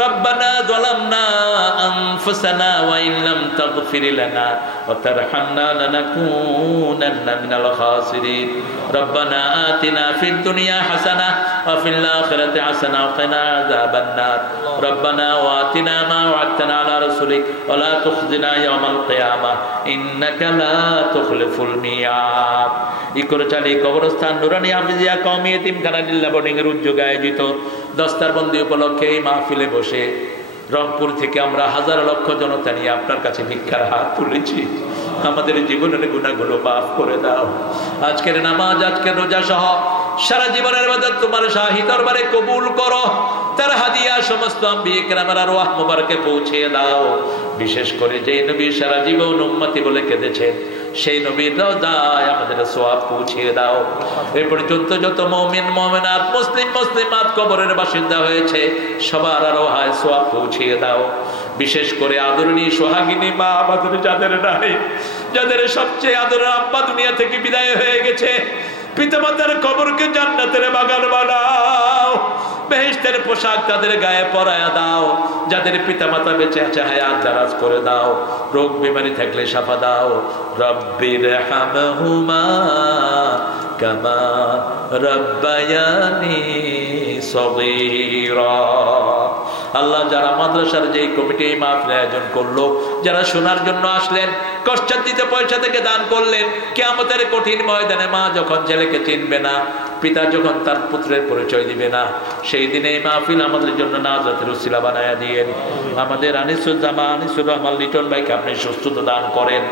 রব্বানা যালামনা আনফুসানা ওয়া ইন লাম তাগফির লানা ওয়া তারহামনা লানাকুনান্না মিনাল খাসিরিন রব্বানা আতিনা ফিদ দুনিয়া হাসানাহ ওয়া ফিল আখিরাতি হাসানাহ ওয়া কিনা আযাবান নার রব্বানা ওয়া আতিনা মা ওয়া'আদতানা আলা রাসূলিক ওয়া লা তুখজিনা ইয়াওমাল কিয়ামাহ ইন্নাকা লা তুখলিফুল মিয়াদ। ইকরা চালি কবরস্থান নুরানি হাফিজিয়া কওমি এতিমখানা লিল্লাহ বোর্ডিং এর উদ্যোগে আয়োজিত দস্তারবন্দি উপলক্ষে এই মাহফিলে বসে রংপুর থেকে আমরা হাজার লক্ষ জনতা নিয়ে আপনার কাছে ভিক্ষার হাত তুলেছি। আমাদের জীবনের গুনাহগুলো মাফ করে দাও। আজকের নামাজ, আজকের রোজা সহ সারা জীবনের ইবাদত তোমার শাহী দরবারে কবুল করো। তার হাদিয়া সমস্ত আম্বিয়া কেরামের আরওয়াহ মুবারকে পৌঁছে দাও। বিশেষ করে যে নবী সারা জীবন উম্মতি বলে কেঁদেছেন সেই নবীর রওজায় আমাদের সওয়াব পৌঁছে দাও। এই পর্যন্ত যত মুমিন মুমিনাত মুসলিম মুসলিমাত কবরের বাসিন্দা হয়েছে সবার আরওয়ায় সওয়াব পৌঁছে দাও। বিশেষ করে আদরণীয় সোহাগিনী মা আমাদের যাদের নাই, যাদের সবচেয়ে আদরের আব্বা দুনিয়া থেকে বিদায় হয়ে গেছে, পিতামাতার কবরকে জান্নাতের বাগান বানাও, বেহেশতের পোশাক তাদের গায়ে পরায়া দাও। যাদের পিতামাতা বেঁচে আছে হায়াত দারাজ করে দাও, রোগ বিমারি থাকলে শাফা দাও। রব্বির হামহুমা কামা রব্বায়ানি সগীরা। আল্লাহ, যারা মাদ্রাসার যে কমিটি এই মাহফিল আয়োজন করলো, যারা শোনার জন্য আসলেন, কষ্টার্জিত পয়সা থেকে দান করলেন, কিয়ামতের কঠিন ময়দানে মা যখন ছেলেকে চিনবে না, পিতা যখন তার পুত্রের পরিচয় দিবে না, সেই দিনে এই মাহফিল আমাদের জন্য নাজাতের উসিলা বানায়া দিয়েন। আমাদের আনিসুর রহমান লিটন ভাইকে আপনি সুস্থতা দান করেন,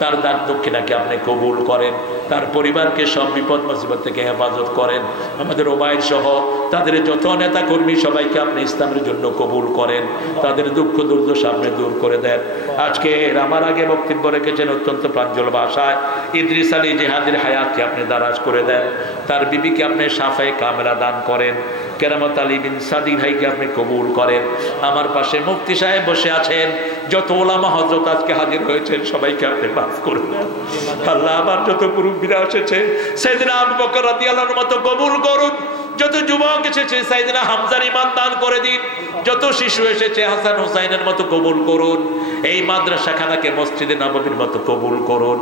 তার দান দক্ষিণাকে আপনি কবুল করেন, তার পরিবারকে সব বিপদ মুসিবত থেকে হেফাজত করেন। আমাদের ওবাইদ সহ তাদের যত নেতা কর্মী সবাইকে আপনি ইসলামের জন্য কবুল করেন, তাদের দুঃখ দুর্দশা আপনি দূর করে দেন। আজকে আমার আগে বক্তব্য রেখেছেন অত্যন্ত প্রাঞ্জল ভাষায় ইদ্রিস আলী জিহাদের হায়াতকে আপনি দারাজ করে দেন, তার বিবিকে আপনি শাফায়ে কামেলা দান করেন, কেরামত আলী বিন সাদি ভাইকে আপনি কবুল করেন। আমার পাশে মুফতি সাহেব বসে আছেন, যত ওলামা হযরত আজকে হাজির হয়েছেন সবাইকে আপনি মাফ করে দেন। আল্লাহ, আমার যত মুরব্বিরা এসেছে সাইয়েদনা আবু বকর রাদিয়াল্লাহু আনহু মতো কবুল করুন, যত যুবক এসেছে সাইয়েদনা হামজার ঈমান দান করে দিন, যত শিশু এসেছে হাসান হুসাইনের মতো কবুল করুন, এই মাদ্রাসাখানাকে মসজিদে নববীর মতো কবুল করুন।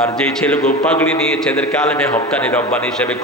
আর যেই ছেলেগুলো পাগড়ি নিয়েছে এদেরকে আলেমে হক্কানি রব্বানি হিসেবে